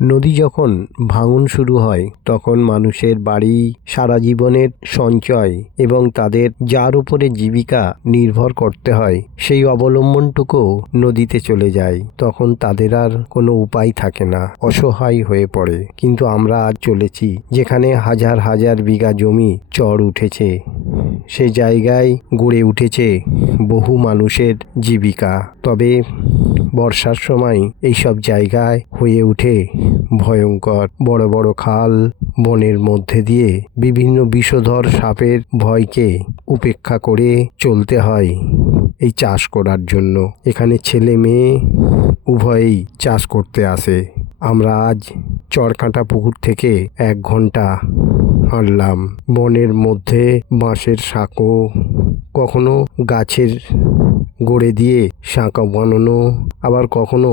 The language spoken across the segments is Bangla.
নদী যখন ভাঙন শুরু হয় তখন মানুষের বাড়ি, সারা জীবনের সঞ্চয় এবং তাদের যার উপরে জীবিকা নির্ভর করতে হয় সেই অবলম্বনটুকু নদীতে চলে যায়। তখন তাদের আর কোনো উপায় থাকে না, অসহায় হয়ে পড়ে। কিন্তু আমরা আজ চলেছি যেখানে হাজার হাজার বিঘা জমি চর উঠেছে, সে জায়গায় গড়ে উঠেছে বহু মানুষের জীবিকা। তবে বর্ষার সময় এইসব জায়গায় হয়ে ওঠে ভয়ঙ্কর। বড় বড় খাল, বনের মধ্যে দিয়ে বিভিন্ন বিষধর সাপের ভয়কে উপেক্ষা করে চলতে হয় এই চাষ করার জন্য। এখানে ছেলে মেয়ে উভয়েই চাষ করতে আসে। আমরা আজ চরকাঁটা পুকুর থেকে 1 ঘন্টা হাঁটলাম। বনের মধ্যে বাঁশের সাঁকো, কখনো গাছের গোড়ে দিয়ে সাঁকো বানানো, আবার কখনো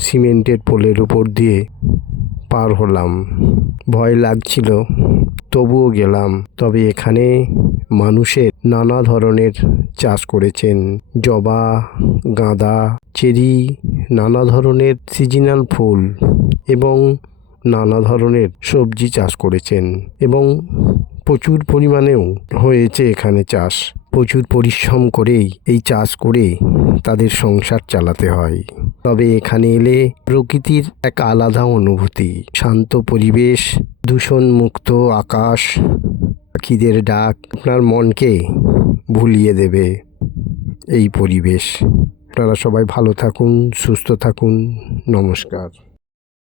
সিমেন্টের পোলের উপর দিয়ে পার হলাম। ভয় লাগছিল, তবুও গেলাম। তবে এখানে মানুষের নানা ধরনের চাষ করেছেন। জবা, গাঁদা, চেরি, নানা ধরনের সিজনাল ফুল এবং নানা ধরনের সবজি চাষ করেছেন এবং প্রচুর পরিমাণেও হয়েছে এখানে চাষ। প্রচুর পরিশ্রম করেই এই চাষ করে তাদের সংসার চালাতে হয়। তবে এখানে এলে প্রকৃতির এক আলাদা অনুভূতি, শান্ত পরিবেশ, দূষণমুক্ত আকাশ, পাখিদের ডাক আপনার মনকে ভুলিয়ে দেবে এই পরিবেশ। আপনারা সবাই ভালো থাকুন, সুস্থ থাকুন। নমস্কার।